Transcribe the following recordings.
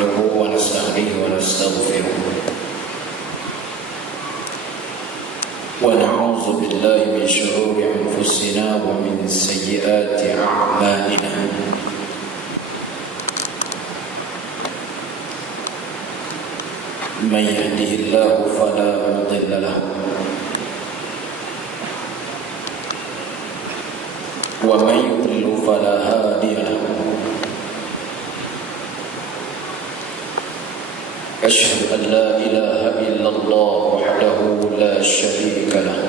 نحمده ونستهديه ونستغفره ونعوذ بالله من شرور أنفسنا ومن سيئات أعمالنا من يهده الله فلا مضل له ومن يضلل فلا هادي له أشهد أن لا إله إلا الله وحده لا شريك له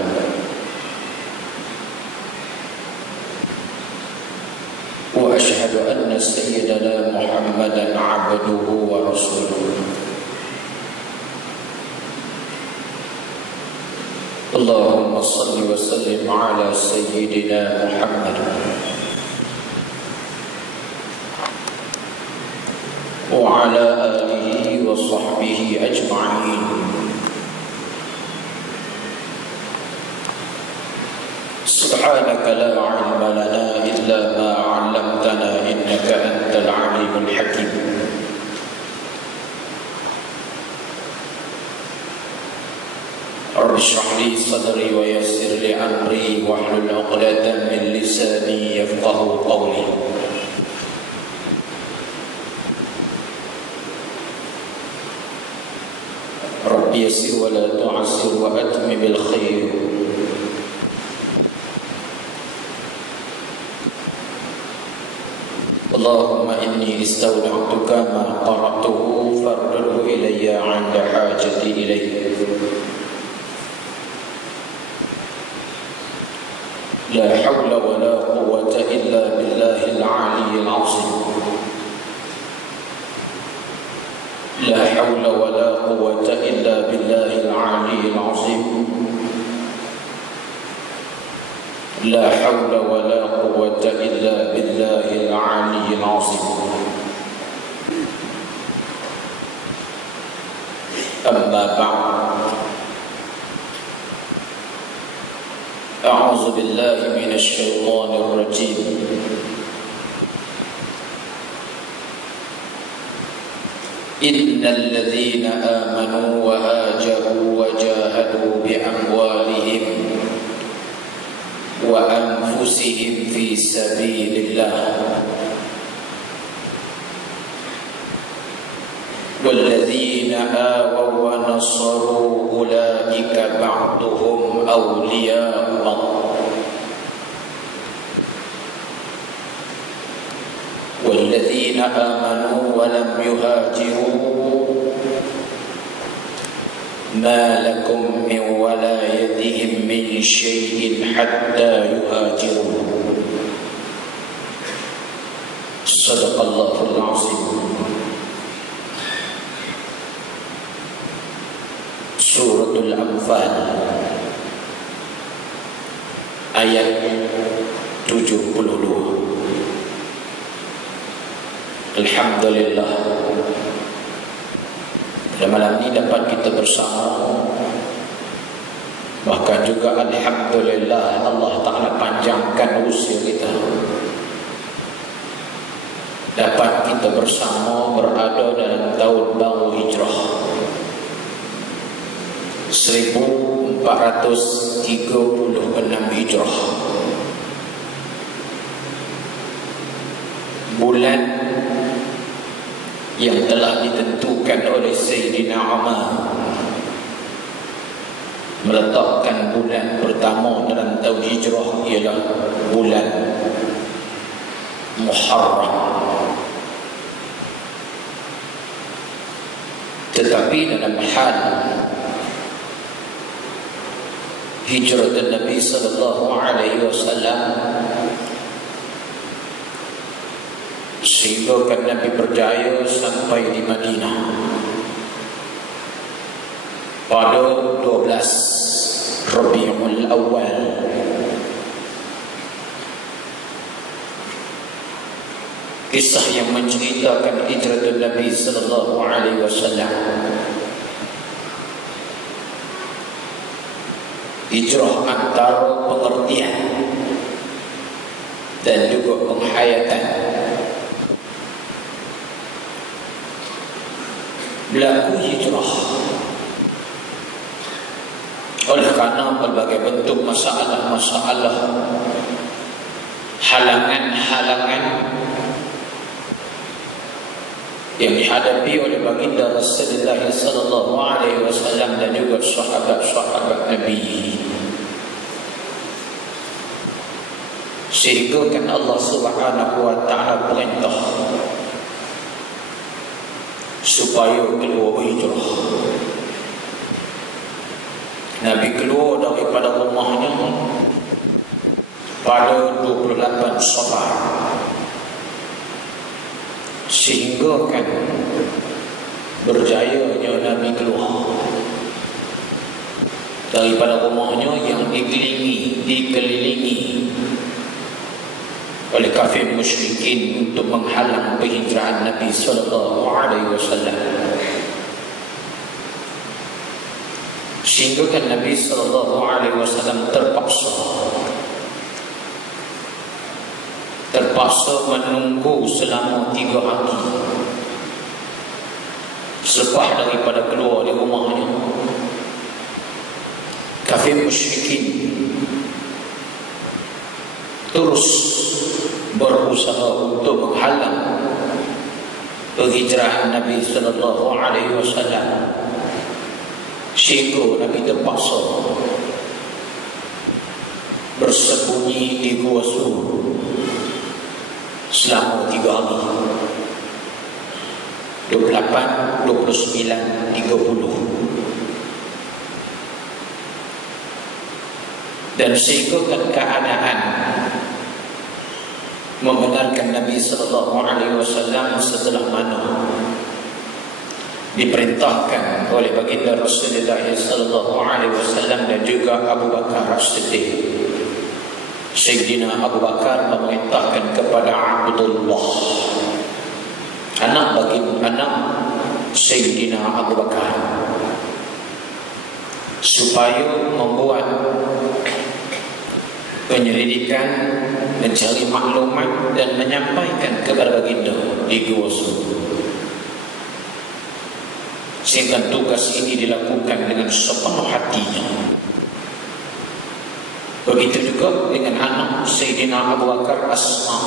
وأشهد أن سيدنا محمدا عبده ورسوله اللهم صل وسلم على سيدنا محمد وعلى آله وصحبه أجمعين سبحانك لا علم لنا إلا ما علمتنا إنك أنت العليم الحكيم رب اشرح لي صدري ويسر لي أمري واحلل عقدة من لساني يفقهوا قولي رب يسر ولا تعسر وأتمم الخير اللهم إني استودعتك ما قرأته فارده إلي عند حاجتي إليه لا حول ولا قوة إلا بالله العلي العظيم لا حول ولا قوة إلا بالله العلي العظيم لا حول ولا قوة إلا بالله العلي العظيم أما بعد أعوذ بالله من الشيطان الرجيم إن الذين آمنوا وهاجروا وجاهدوا بأموالهم وأنفسهم في سبيل الله والذين آووا ونصروا أولئك بعضهم أولياء بعض والذين آمنوا ولم يهاجروا ما لكم من ولايتهم من شيء حتى يهاجروا صدق الله العظيم. Suratul Anfal ayat 72. Alhamdulillah, pada malam ini dapat kita bersama. Bahkan juga alhamdulillah Allah Ta'ala panjangkan usia kita, dapat kita bersama berada dalam tahun baru hijrah 1436 hijrah, bulan yang telah ditentukan oleh Sayyidina Umar meletakkan bulan pertama dalam tahun hijrah ialah bulan Muharram. Tetapi dalam hal hijrah Nabi sallallahu alaihi wasallam, sehingga kan Nabi berjaya sampai di Madinah pada 12 Rabiul Awal. Kisah yang menceritakan hijrah Nabi sallallahu alaihi wasallam, hijrah antara pengertian dan juga penghayatan. berlaku hijrah. Oleh karena berbagai bentuk masalah-masalah, halangan-halangan yang dihadapi oleh baginda Rasulullah sallallahu alaihi wasallam dan juga sahabat-sahabat Nabi, sehingga kan Allah Subhanahu wa taala perintah supaya keluar berhijrah. Nabi keluar daripada rumahnya pada 28 Safar, sehingga kan berjayanya Nabi keluar daripada rumahnya yang dikelilingi oleh kafir musyrikin untuk menghalang penghijrahan Nabi sallallahu alaihi wasallam. Sehingga kan Nabi sallallahu alaihi wasallam terpaksa menunggu selama 3 hari selepas daripada keluar dari rumahnya. Kafir musyrikin terus berusaha untuk menghalang penghijrahan Nabi sallallahu alaihi wasallam, sehingga Nabi terpaksa bersembunyi di Gua Sur selama 3 hari, 28, 29, 30. Dan sehingga keadaan membenarkan Nabi sallallahu alaihi wasallam setelah mana diperintahkan oleh baginda Rasulullah sallallahu alaihi wasallam dan juga Abu Bakar As-Siddiq. Sayyidina Abu Bakar memerintahkan kepada Abdullah, anak Sayyidina Abu Bakar, supaya membuat penyelidikan, mencari maklumat dan menyampaikan kepada baginda di Gua Sur. Sehingga tugas ini dilakukan dengan sepenuh hatinya. Begitu juga dengan anak Sayyidina Abu Bakar Asma,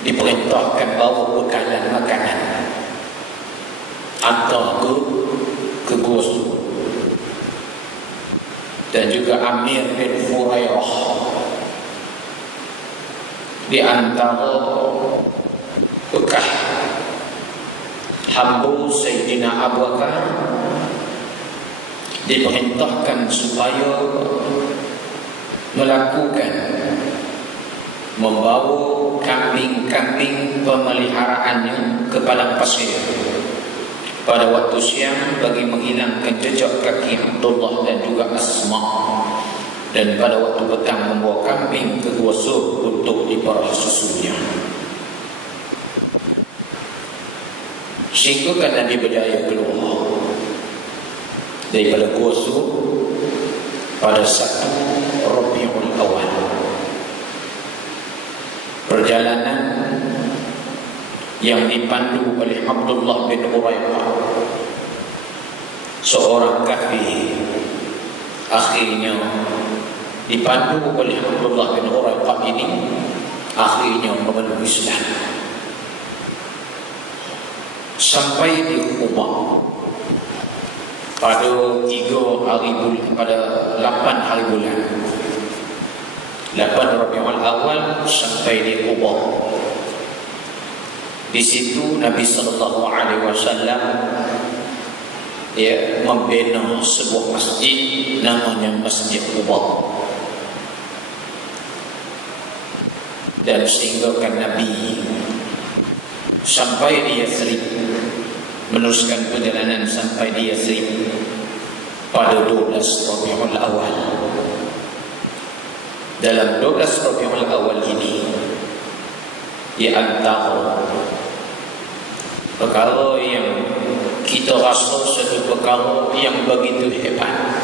diperintahkan bawa bekalan makanan hantar ke Gua Sur. Dan juga Amir bin Furairah di antara bekah hamba Sayyidina Abu Bakar diperintahkan supaya membawa kambing-kambing pemeliharaannya ke padang pasir pada waktu siang bagi menghilangkan jejak kaki Abdullah dan juga Asma, dan pada waktu petang membawa kambing ke Gua Sur untuk diperah susunya. Sehingga kan Nabi berjaya keluar daripada Gua Sur pada 1 Rabiul Awal. Perjalanan yang dipandu oleh Abdullah bin Uraiqah, seorang kafir, akhirnya dipandu oleh Abdullah bin Uraiqah ini, akhirnya memeluk Islam. Sampai di Quba pada 8 hari bulan 8 Rabiul Awal sampai di Quba. Di situ Nabi sallallahu alaihi wasallam membina sebuah masjid namanya Masjid Quba. Dan sehingga kan Nabi sampai di Yathrib, meneruskan perjalanan sampai di Yathrib pada 12 Rabiul Awal. Dalam 12 Rabiul Awal ini, di antara perkara yang kita rasa satu perkara yang begitu hebat,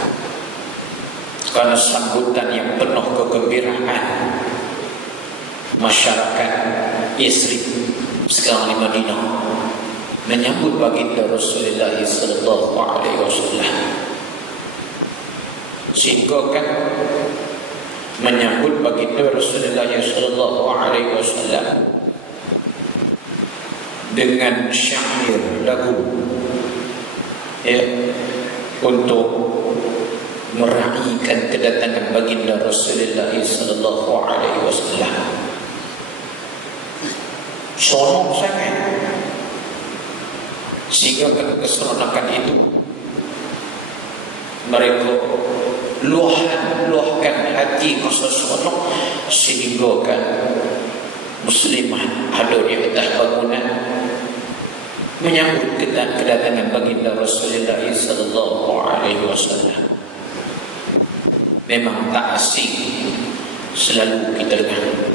karena sambutan yang penuh kegembiraan masyarakat Yathrib sekarang di Madinah, menyambut baginda Rasulullah sallallahu alaihi wasallam. Sehingga kan menyambut baginda Rasulullah sallallahu alaihi wasallam dengan syair lagu, ya, untuk meraihkan kedatangan baginda Rasulullah sallallahu alaihi wasallam. Sonong sangat, sehingga keseronokan itu mereka luahkan hati masa sonong, sehingga kan muslimah ada di atas bangunan menyambut kedatangan baginda Rasulullah sallallahu alaihi wasallam. Memang tak asing, selalu kita dengar.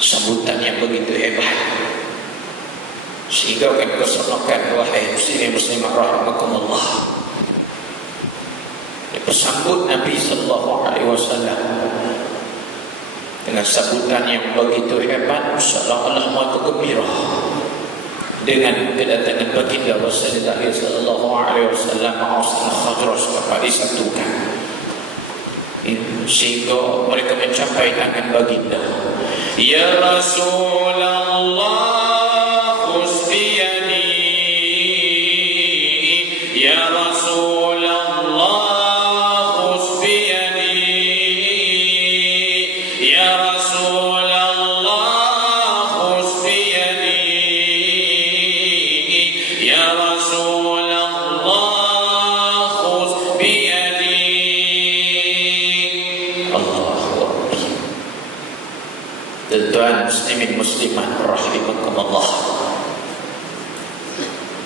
Sambutan yang begitu hebat, sehingga akan keseronokan, wahai muslimin muslimat rahimakumullah, disambut Nabi sallallahu alaihi wasallam dengan sambutan yang begitu hebat, seolah-olah mahu gembira dengan kedatangan baginda Rasulullah sallallahu alaihi wasallam. Aus dan Khazraj dapat disatukan, sehingga mereka mencapai tangan baginda. Ya Rasulullah khus biyadi, ya Rasulullah khus biyadi, ya Rasulullah khus biyadi, ya Rasulullah khus biyadi. Allahu Akbar. Tuan muslimin muslimat rahimakumullah,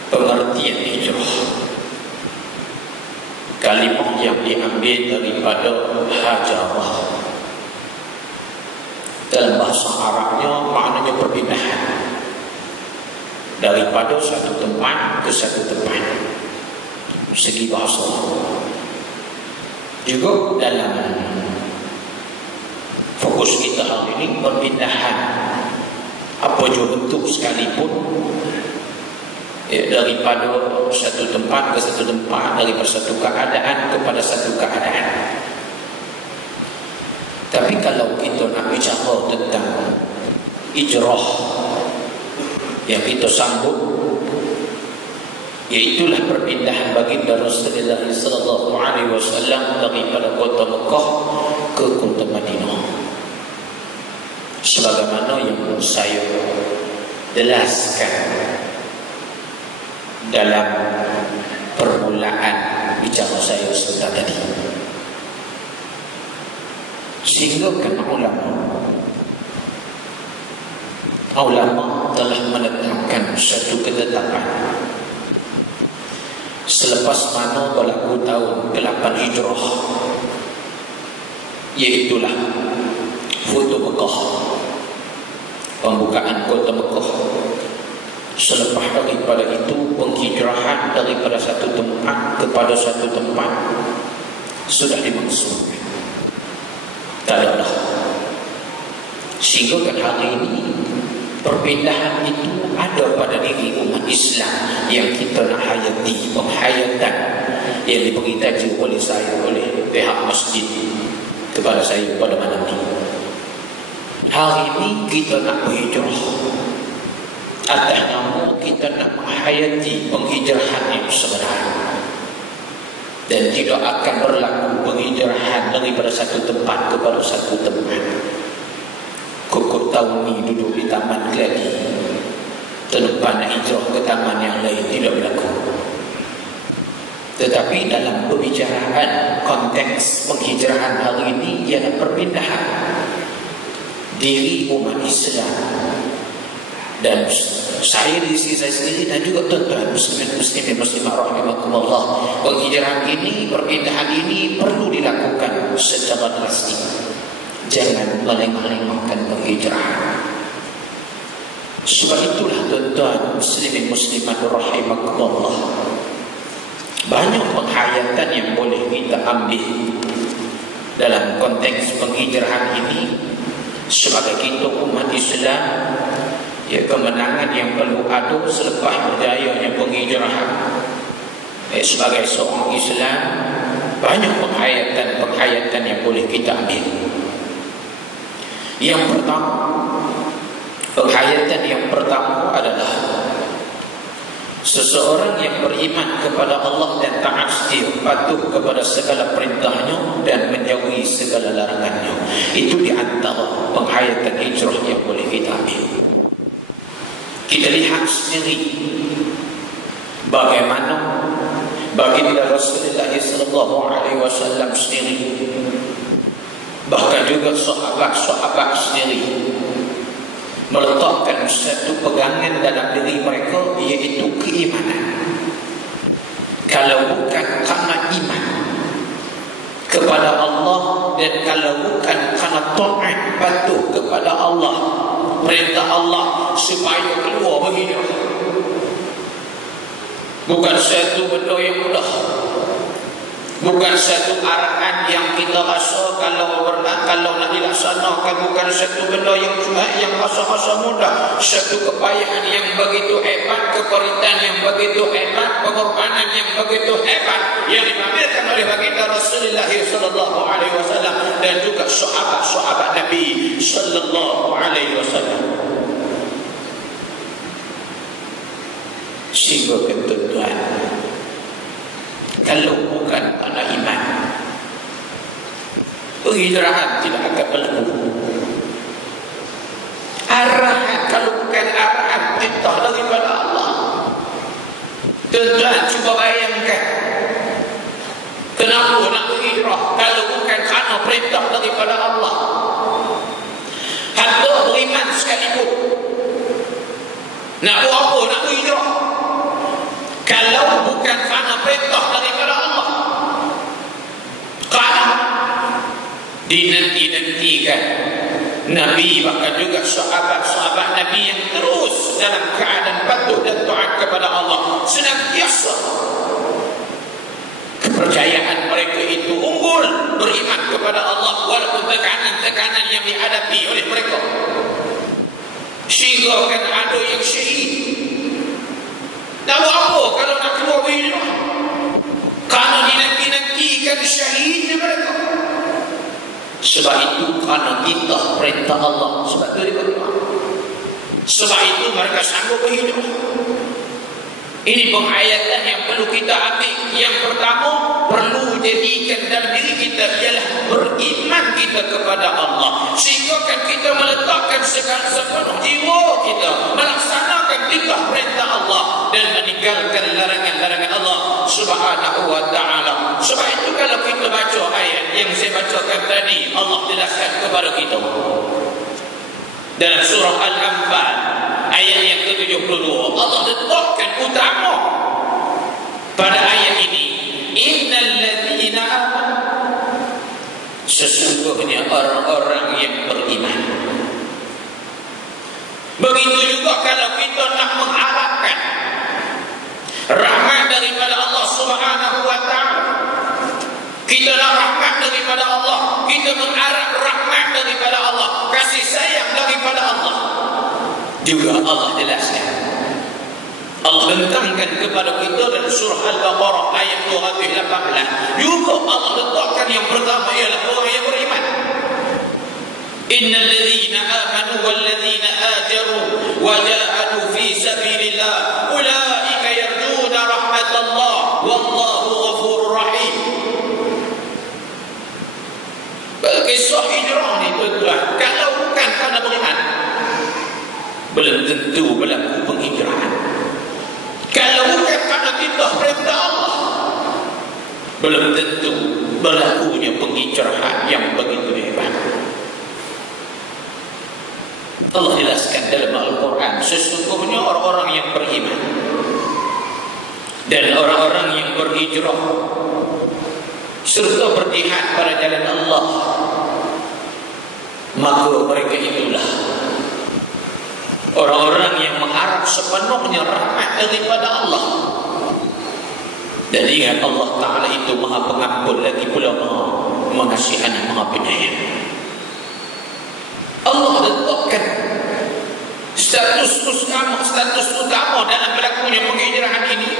pengertian hijrah, kalimah yang diambil daripada hajarah. Dalam bahasa Arabnya maknanya perpindahan daripada satu tempat ke satu tempat. Segi bahasa juga dalam fokus kita hari ini, perpindahan apa jua bentuk sekalipun, daripada satu tempat ke satu tempat, daripada satu keadaan kepada satu keadaan. Tapi kalau kita nak bicara tentang hijrah yang kita sambut, iaitulah perpindahan baginda Rasulullah sallallahu alaihi wasallam daripada kota Mekah ke kota Madinah. Sebagaimana yang saya jelaskan dalam permulaan bicara saya sebentar tadi. Sehingga kan ulama telah menetapkan satu ketetapan. Selepas mana berlaku tahun 8 Hijrah, iaitulah Futuh Mekah, pembukaan kota Mekah. Selepas daripada itu, penghijrahan daripada satu tempat kepada satu tempat sudah dimaksudkan. Tak ada dah. Sehingga kan hari ini Perpindahan itu ada pada diri umat Islam yang kita nak hayati, penghayatan yang diberi tajuk oleh saya, oleh pihak masjid kepada saya pada malam ini. Hari ini kita nak berhijrah atas nama kita nak menghayati penghijrahan yang sebenar, dan tidak akan berlaku penghijrahan daripada satu tempat kepada satu tempat. Kok tahun ni duduk di taman lagi, terlepas nak hijrah ke taman yang lain, tidak berlaku. Tetapi dalam perbicaraan konteks penghijrahan hari ini ialah perpindahan diri umat Islam. Dan saya di sisi saya sendiri dan juga tuan-tuan muslimin muslimah rahimakumullah, penghijrahan ini, perpindahan ini perlu dilakukan secara drastis. Jangan melengah-lengahkan penghijrahan. Sebab itulah tuan-tuan muslimin muslimat rahimakumullah, banyak penghayatan yang boleh kita ambil dalam konteks penghijrahan ini sebagai kita umat Islam. Ya, kemenangan yang perlu ada selepas berjayanya penghijrahan. Sebagai seorang Islam, banyak penghayatan yang boleh kita ambil. Yang pertama, penghayatan yang pertama adalah seseorang yang beriman kepada Allah dan taat setia, patuh kepada segala perintahnya dan menjauhi segala larangannya. Itu di antara penghayatan hijrah yang boleh kita ambil. Kita lihat sendiri bagaimana baginda Rasulullah SAW sendiri, bahkan juga sahabat-sahabat sendiri meletakkan satu pegangan dalam diri mereka, iaitu keimanan. Kalau bukan kerana iman kepada Allah dan kalau bukan kerana taat patuh kepada Allah, perintah Allah supaya keluar berhijrah, bukan satu benda yang mudah, bukan satu arahan yang kita rasa kalau nak dilaksanakan, bukan satu benda yang rasa-rasa mudah, satu kepayahan yang begitu hebat, keperitan yang begitu hebat, pengorbanan yang begitu hebat yang dipamerkan oleh baginda Rasulullah sallallahu alaihi wasallam dan juga sahabat-sahabat Nabi sallallahu alaihi wasallam. Sehingga ketentuan, kalau bukan kerana iman, penghijrahan tidak akan berlaku. Arahan, kalau bukan arahan perintah daripada Allah, tuan-tuan cuba bayangkan, kenapa nak berhijrah kalau bukan kerana perintah daripada Allah? Hamba beriman sekalipun nak buat apa, nak berhijrah, kalau bukan kerana perintah daripada Allah, kerana dinanti-nantikan Nabi, bahkan juga sahabat-sahabat Nabi yang terus dalam keadaan patuh dan taat kepada Allah, senantiasa kepercayaan mereka itu unggul, beriman kepada Allah walaupun tekanan-tekanan yang dihadapi oleh mereka, sehingga akan ada yang syahid. Nak buat apa kalau nak keluar berhijrah? Kerana dinanti-nantikan syahidnya mereka. Sebab itu kerana kita perintah Allah, sebab itu dia berhijrah. Sebab itu mereka sanggup berhijrah. Ini penghayatan yang perlu kita ambil. Yang pertama, perlu jadikan dalam diri kita ialah beriman kita kepada Allah, sehingga kan kita meletakkan segala sepenuh jiwa kita melaksanakan perintah Allah dan meninggalkan larangan-larangan Allah subhanahu wa ta'ala. Sebab itu kalau kita baca ayat yang saya bacakan tadi, Allah jelaskan kepada kita dalam surah Al-Anfal ayat yang ke-72, Allah letakkan utama pada ayat ini, innal ladzina amanu, sesungguhnya orang-orang yang beriman. Begitu juga kalau kita nak mengharapkan rahmat daripada Allah subhanahu wa ta'ala, kita nak rahmat daripada Allah, kita mengharap rahmat daripada Allah, kasih sayang daripada Allah, juga Allah jelaskan. Allah bentangkan kepada kita dalam surah Al-Baqarah ayat 218. Juga Allah letakkan yang pertama ialah orang yang beriman. Innal ladzina amanu wal ladzina hajaru wa jahadu fi sabilillah ulaika yarjuna rahmatallah wallahu ghafurur rahim. Kisah hijrah ni tuan-tuan, kalau bukan kerana beriman, belum tentu berlaku penghijrahan. Kalau bukan kerana kita perintah Allah, belum tentu berlakunya penghijrahan yang begitu hebat. Allah jelaskan dalam Al-Quran, sesungguhnya orang-orang yang beriman dan orang-orang yang berhijrah serta berjihad pada jalan Allah, maka mereka itulah orang-orang yang mengharap sepenuhnya rahmat daripada Allah. Dan ingat Allah Ta'ala itu Maha Pengampun lagi pula Maha Mengasihani, Maha Penyayang. Allah letakkan status utama dalam berlakunya penghijrahan ini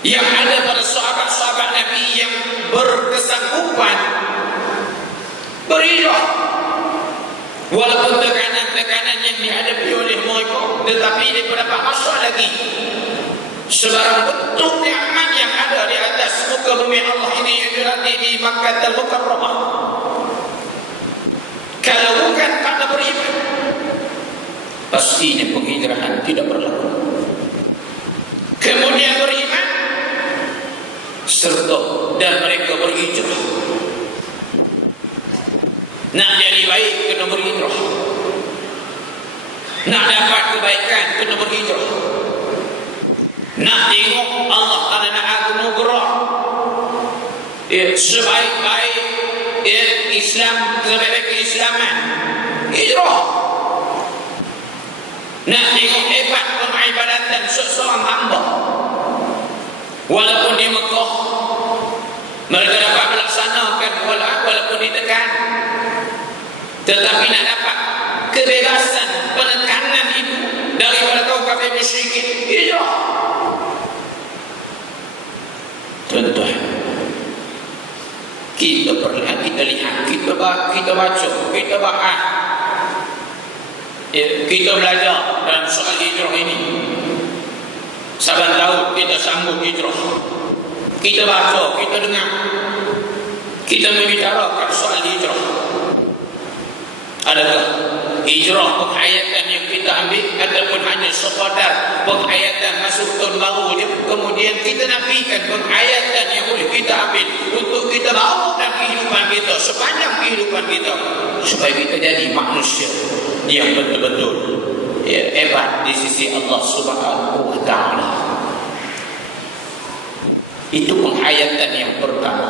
yang ada pada sahabat-sahabat Nabi yang berkesanggupan berhijrah walaupun tekanan-tekanan yang dihadapi oleh mereka, tetapi daripada bahasa lagi sebarang bentuk nikmat yang ada di atas muka bumi Allah ini yang berada di Makkah Al-Mukarramah. Kalau bukan karena beriman, pastinya penghijrahan tidak berlaku. Kemudian beriman serta dan mereka berhijrah. Nak jadi baik kena berhijrah. Nak dapat kebaikan kena berhijrah. Nak tengok Allah Ta'ala nak anugerah sebaik-baik Islam, sebaik keislaman, hijrah. Nak tengok hebat pengibadatan seseorang hamba, walaupun di Mekah mereka dapat melaksanakan walaupun ditekan, tetapi nak dapat kebebasan penekanan itu daripada kaum kafir musyrikin, hijrah. Tuan-tuan, kita perlihat, kita lihat, kita baca, kita bahas, kita belajar dalam soal hijrah ini. Saban tahun kita sambut hijrah, kita baca, kita dengar, kita membicarakan soal hijrah. Adakah hijrah penghayatan yang kita ambil ataupun hanya sekadar penghayatan masuk tahun baru je, kemudian kita nafikan penghayatan yang boleh kita ambil untuk kita bawa dalam kehidupan kita sepanjang kehidupan kita, supaya kita jadi manusia yang betul-betul hebat di sisi Allah Subhanahu wa Ta'ala. Itu penghayatan yang pertama.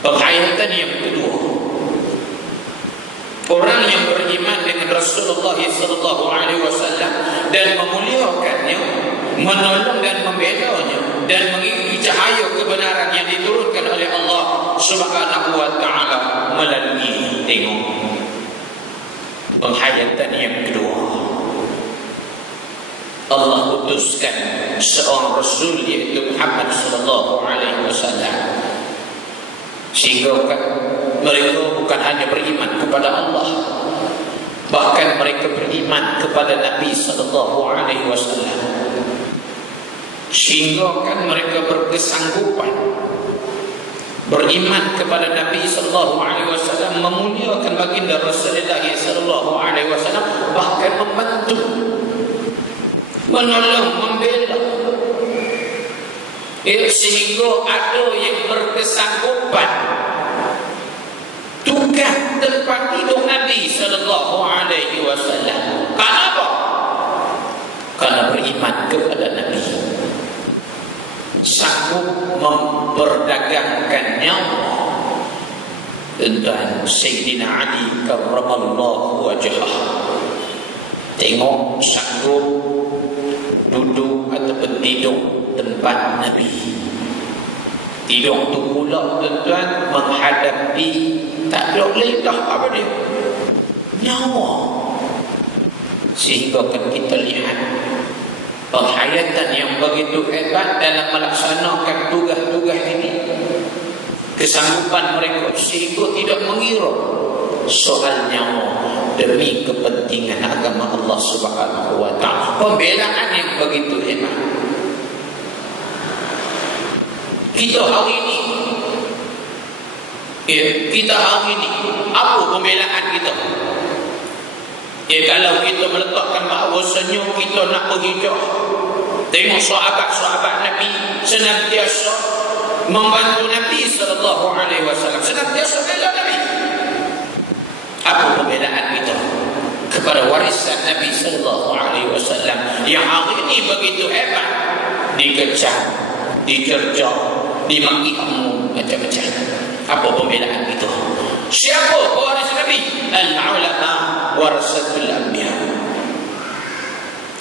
Penghayatan yang kedua, orang yang beriman dengan Rasulullah SAW dan memuliakannya, menolong dan membelanya, dan mengikuti cahaya kebenaran yang diturunkan oleh Allah Subhanahu wa Ta'ala melalui tengok penghayatan yang kedua. Allah utuskan seorang Rasul, yaitu Muhammad SAW, sehingga mereka bukan hanya beriman kepada Allah, bahkan mereka beriman kepada Nabi SAW, sehingga mereka berkesanggupan beriman kepada Nabi SAW, memuliakan baginda Rasulullah SAW, bahkan membantu, menolong, membela, sehingga ada yang berkesanggupan tugas tempat tidur Nabi SAW. Kenapa? Karena beriman kepada Nabi, sanggup memperdagangkan nyawa. Tuan Sayyidina Ali karramallahu wajhah, tengok sanggup duduk ataupun tidur tempat Nabi. Tidur tu pula tuan-tuan menghadapi tak ada ledah apa dia, nyawa. Sehingga kan kita lihat penghayatan yang begitu hebat dalam melaksanakan tugas-tugas ini, kesanggupan mereka sehingga tidak mengira soal nyawa demi kepentingan agama Allah Subhanahu wa ta'ala. Pembelaan yang begitu hebat. Kita hari ini apa pembelaan kita? Kalau kita meletakkan bahawasanya kita nak berhijrah, tengok sahabat-sahabat Nabi senantiasa membantu Nabi SAW, senantiasa bela Nabi. Apa pembelaan kita kepada warisan Nabi SAW yang hari ini begitu hebat, dikecam, diterjang, dimaki macam-macam? Apa pembelaan kita? Siapa pewaris Nabi? Al-ulama warasatul anbiya.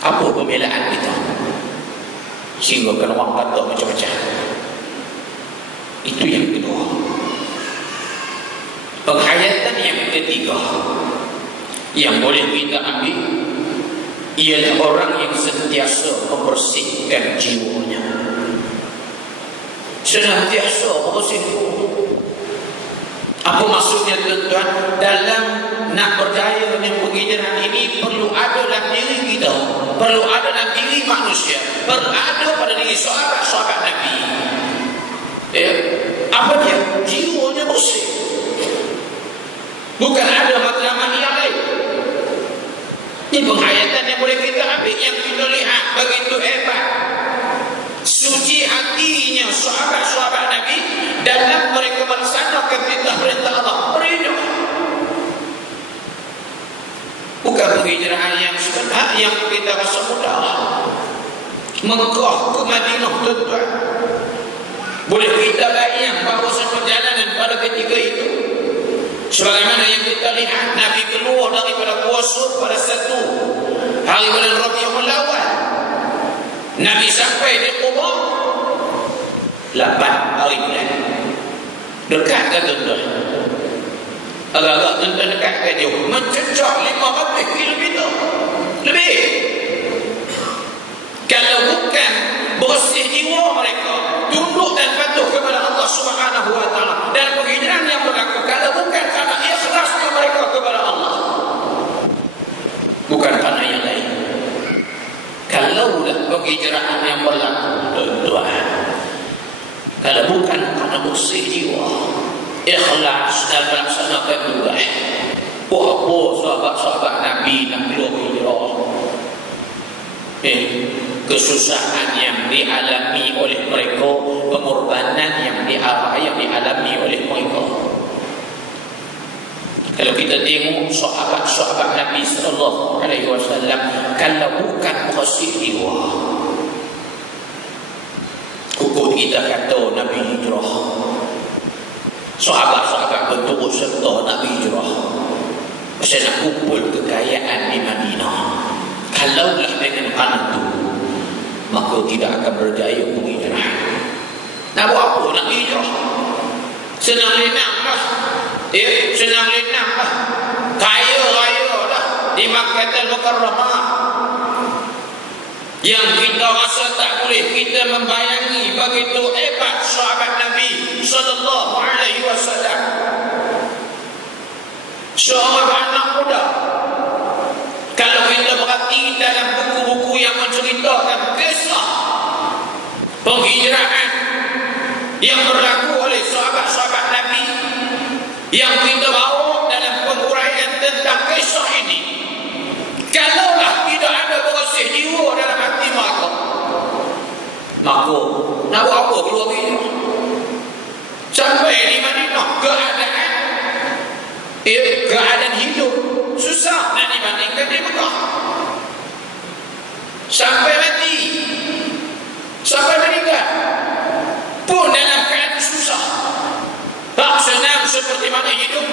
Apa pembelaan kita? Sehingga kan orang kata macam-macam. Itu yang kedua. Penghayatan yang ketiga yang boleh kita ambil ialah orang yang sentiasa membersihkan jiwanya. Senantiasa bersih. Apa maksudnya tuan-tuan? Dalam nak berjaya dengan penghijrahan ini perlu ada dalam diri kita, perlu ada dalam diri manusia, perlu ada pada diri sahabat-sahabat Nabi. Apa dia? Jiwanya bersih. Bukan ada matlamat yang lain. Ini penghayatan yang boleh kita ambil, yang kita lihat begitu hebat. Suci hatinya sahabat-sahabat Nabi dalam mereka melaksanakan perintah Allah. Berhijrah. Bukan penghijrahan yang sebenar yang kita rasa mudah. Mekah ke Madinah, tuan-tuan. Boleh kita bayang bahawa perjalanan pada ketika itu, sebagaimana yang kita lihat, Nabi keluar daripada puasa pada 1 hari bulan Rabiul Awal. Nabi sampai di Quba 8 hari bulan. Dekat ke tuan-tuan? Agak-agak tuan-tuan dekat ke jauh. Mencecah 500 kilometer lebih. Kalau bukan bersih jiwa mereka, tunduk dan patuh kepada Allah Subhanahu wa ta'ala, dan penghijrahan yang berlaku, kalau bukan kerana ikhlasnya mereka kepada Allah, bukan kerana yang lain. Kalaulah penghijrahan yang berlaku, tuan-tuan, kalau bukan kerana bersih jiwa, ikhlas dan melaksanakan tugas, apa sahabat-sahabat Nabi nak keluar hijrah? Kesusahan yang dialami oleh mereka, pengorbanan yang dialami oleh mereka. Kalau kita tengok sahabat-sahabat Nabi SAW, kalau bukan bersih jiwa, hukum kita kata Nabi hijrah. Sahabat-sahabat berturut serta Nabi hijrah. Saya nak kumpul kekayaan di Madinah. Kalaulah dengan kanan itu, maka tidak akan berjaya penghijrahan. Nak buat apa nak hijrah? Senang lenang lah. Senang lenang lah. Kaya-raya lah di Makkah Al-Mukarramah. Yang kita rasa tak boleh kita membayangi begitu hebat sahabat Nabi sallallahu alaihi wasallam. Seorang anak muda, kalau kita perhati dalam buku-buku yang menceritakan kisah penghijrahan yang berlaku oleh sahabat-sahabat Nabi, yang kita bawa dalam penguraian tentang kisah ini, kalaulah tidak ada bersih jiwa dalam hati mereka, maka nak buat apa keluar hijrah? Sampai di Madinah keadaan hidup susah nak dibandingkan di Mekah. Sampai mati, sampai meninggal pun dalam keadaan susah. Tak senang seperti mana hidup